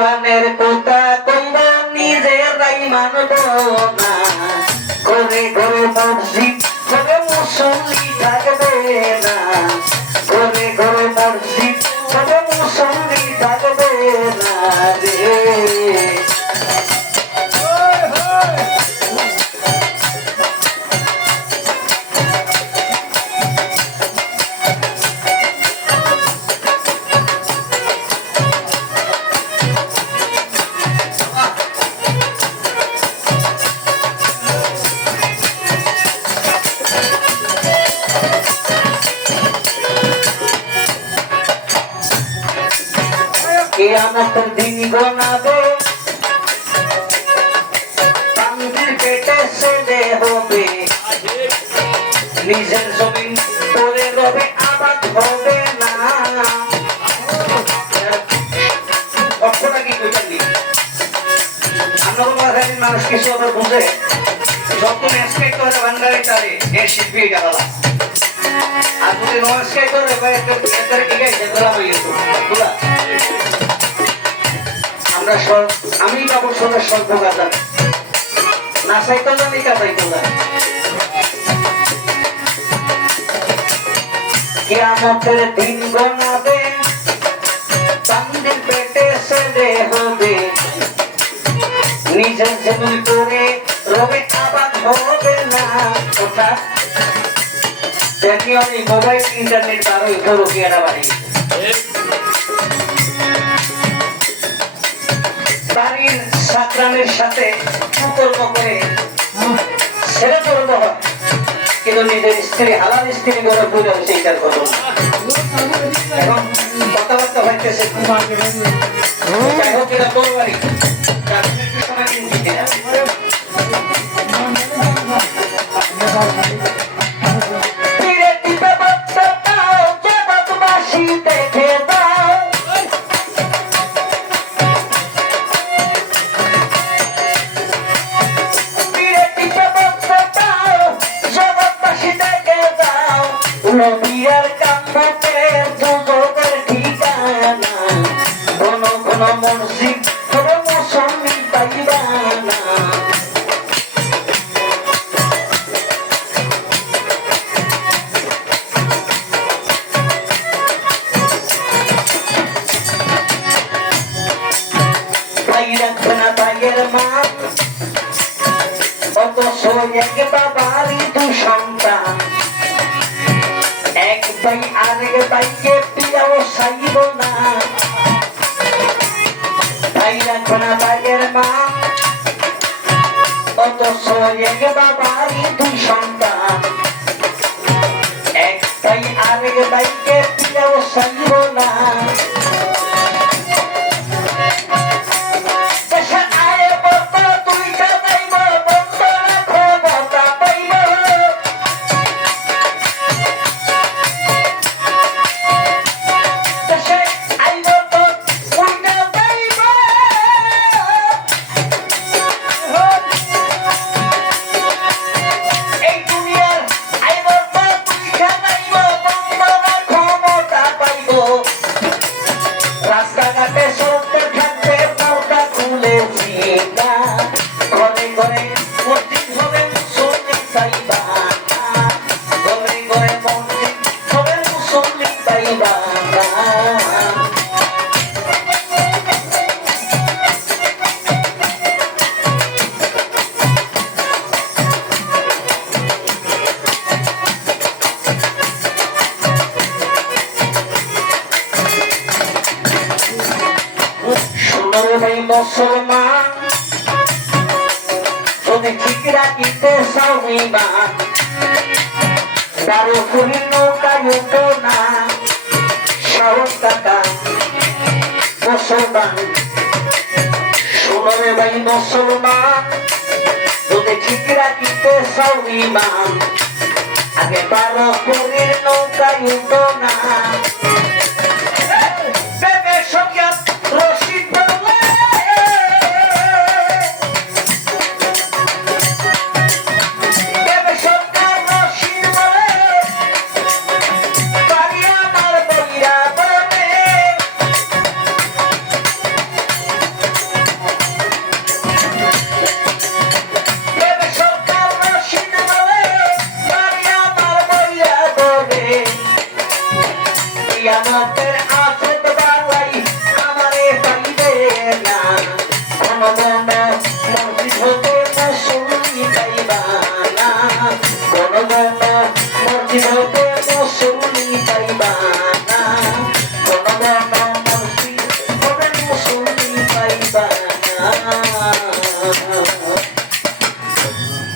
কোরআনের কথা কইবা নিজেরাই মানব না করে করে মসজিদ করে মুসল্লি থাকবে না করে করে মসজিদ করে মুসল্লি থাকবে না রে কিয়ামতের দিন গোনাবে বান্দির পেটে ছেলে হবে নিজের জমিন পরে রবে আবাদ হবে না অর্থটা কি বুঝলি আমরা কোনো মানুষ কিছু আবার বুঝে যত এক্সপেক্ট করে বাঙালি তারে এ শিল্পী গেলা আর যদি নমস্কার করে এদের কি গাইছে তোলা হয়ে গেছে আমরা সব আমি বাবু সবের স্বল্প গাজা না চাইতো জানি কাজাইতো না কিয়ামতের দিন গোনাবে বান্দির পেটে ছেলে হবে নিজের জমি করে রবে আবাদ হবে না ওটা দেখি আমি মোবাইল ইন্টারনেট বারোই ধরো কিয়ারা বাড়ি বাড়ির সাকরামের সাথে কুকর্ম করে ছেড়ে পড়বো হয় কিন্তু নিজের স্ত্রী হালাল স্ত্রী করে বুঝে হচ্ছে এইটার ঘটনা এখন কথাবার্তা হইতেছে যাই হোক এটা তোর বাড়ি সময় দিতে দেখে দাও নবীর কাম্যের দুজকের ঠিকানা কোন কোন মসজিদ করে মুসল্লি পাইবা না ভাই রাখবে না ভাইয়ের মান অথচ এক বাবারই দু সন্তান এক ভাই আরেক ভাইকে পিয়াও চাইব না ভাই রাখবে না ভাইয়ের মা অথচ এক বাবারই দুই সন্তান এক ভাই আরেক ভাইকে পিয়াও চাইব না রাস্তাঘাটে চলতে থাকবে পর্দা খুলেছি ঘরে ঘরে মসজিদ হবে মুসল্লি পাইবা ঘরে ঘরে মসজিদ হবে মুসল্লি পাইবা মুসলমান যদি ঠিক রাখিতে স্বাভিমান কারো করি নৌকায় উঠো না সহজ টাকা মুসলমান শুনরে ভাই মুসলমান যদি ঠিক রাখিতে স্বাভিমান আগে কারো করি নৌকায় উঠো না কিয়ামতের আফত বালাই আমারে পাইবে না কোন কোন মসজিদ হতে মুসল্লি পাইবা না কোন কোন মসজিদ হতে